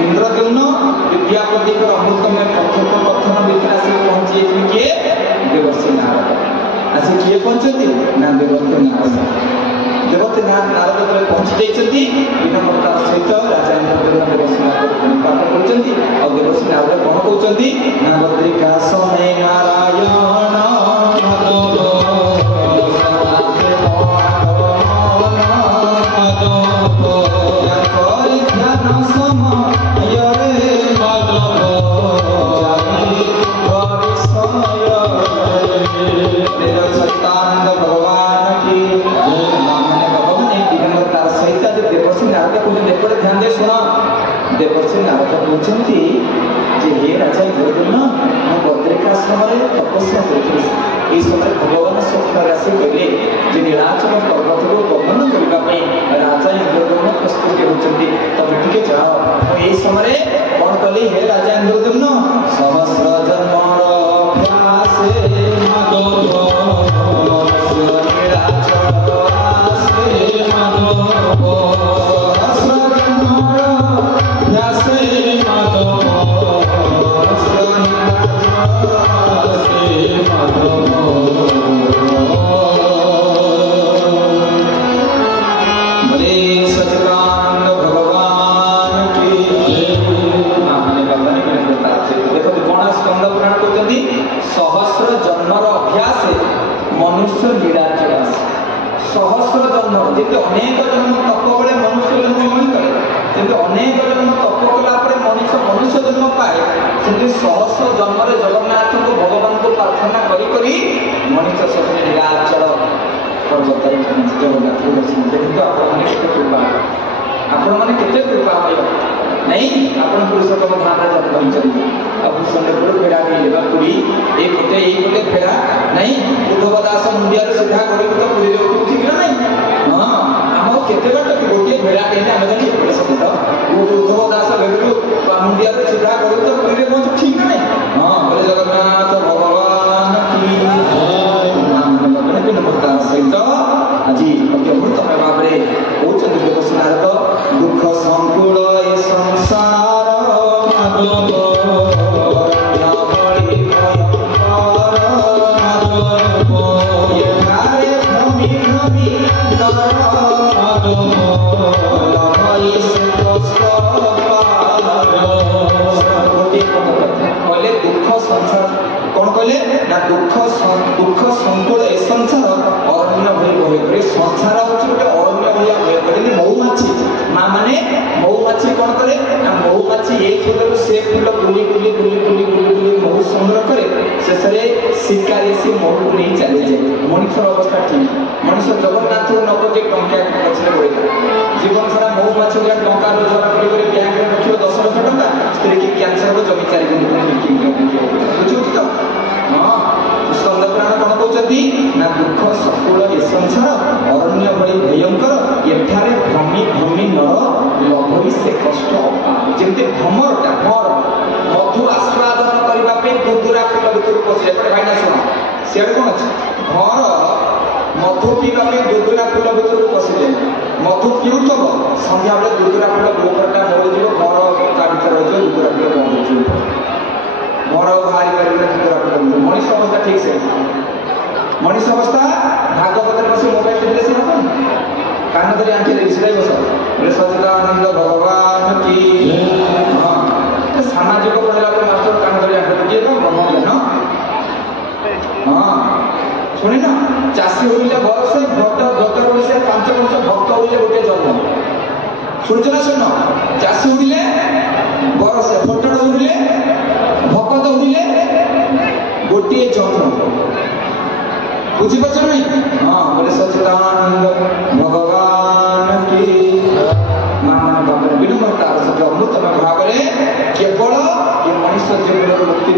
इंद्रद्युम्न विद्यापति अमृतमय कथोप कथन भितर आस पहुंची किए देवर्षि नारद आस किए पहुंचती ना देवर्षि नारद देवती नारद जब पहुंची जाती विनम्रता सहित राजा इंद्रद्युम्न देवर्षि नारद पाठ कर और देवर्षि नारद कौन कहते ना बद्रिका समे नारायण देवर्षि नारद कहते हे राजा इंद्रद्युम्न बद्रिकाश्रम तपस्या करी समय भगवान स्वप्न आसी कहले नीलाचल पर्वत को गमन करने राजा इंद्रद्युम्न प्रस्तुत होती तुम टे जाओ यही समय कौन कली हे राजा इंद्रद्युम्न सहस्र जन्मर सहस्र जन्मर अभ्यास मनुष्य नीलाचल सहस्र जन्म जैसे अनेक जन्म तप बड़े मनुष्य जन्म नहीं करे जैसे अनेक जन्म तप कला मनुष्य जन्म पाए से सहस्र जन्म जगन्नाथ को भगवान को प्रार्थना करी मनुष्य सब नीलाचल पर्वत जगन्नाथ को दर्शन देखते आपने कृपा आपण मैंने केते कृपा नहीं आपण पुरुषोत्तम महाराज जन्म भूषणपुर फेरा नहीं पुरी एक फेरा नहीं उद्धव दास मुंडिया सीधा कर पुरी ठीक ना नहीं हाँ आम केते बाट गोटे फेरा कहते आम जानी एपटे सब उद्धव दास भेटू मुंडिया सीधा कर पुरी पहुंच ठीक ना नहीं हाँ बोले जगन्नाथ भगवान की सहित आज अति अमृतमय भाव कहते देवर्षि नारद दुख संकुल संसार कौन कहले ना दुख संकुल ए संसार अरण्य भय संसार हूँ गोटे अरण्य भाया भय मऊमाछी माँ मैंने मऊमाछी कौन करे ना मऊमाछी ये फूल से फूल बुली बुली बुली बुली बुली बुली महू संग्रह करे शेष में शिकारी से महू को नहीं चली जाए मनुष्य अवस्था ठीक मनुष्य जगन्नाथ नबजे टंका पछे पड़ेगा जीवन सारा मऊमाछी टंका रोजगार कर बैंक में रखिए 10 लाख टंका स्त्री की कैंसर को जमी 4 दिन बुझुच तो हाँ स्कंद पुराण कौन कहते ना दुख सकुल ए संसार अरण्य भली भयंकर एठारे भ्रमी भ्रमी नर लभई से कष्ट जमी भ्रमरटा भर मधु आस्वादन करने दुदुरा फूल भितर पशि भाईना शुण सियाड़े कौन अच्छे भर मधु पीवा दुदुरा फूल भितर पशि जाए मधु पीउथब सन्ध्या बेले दुदुरा फूल गोबरटा मरीज घर ता भर रही दुदुरा फूल बंद हो घर बाहरी पारे दुदुरा फूल मनुष्य अवस्था ठीक से मनुष्य अवस्था भागवत बस मोबाइल टीवी से कान धरी आंटी सीधा बस बोले सच्चिदानंद भगवान की हाँ सामाजिक पढ़ेगा मास्टर कान धरी आंटी किए ब्रह्मज्ञान हाँ शुणी ना चाषी हो बरसे भट भटर से उड़िले गोटे जन्म शुणुच ना शुण चाषी उड़िले बरस फोटो उड़िले भकत उड़िले गोटे जन्म बुझीपार नहीं हाँ बोले सच्चिदानंद भगवान की मां बाप विनम्रता अमृतमय भाव केवल ये मनुष्य जीवन मुक्ति